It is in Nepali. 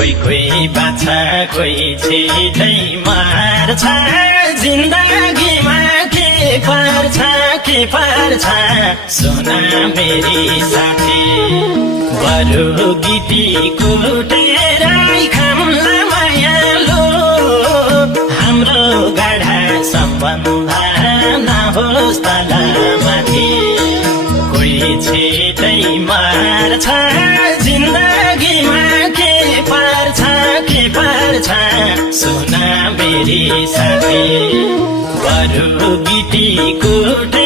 कोही कोही बाछा कोही छिटै मार्छ जिन्दगीमा के पर्छ सुना मेरी साथी बरु गीती कुटेर खामला मायालो हाम्रो गाढा सम्बन्ध नहोस् तलमाथि कोही छिटै मार्छ जिन्दगीमा के पर्छ सुना मेरी साथी बरु गीती कुट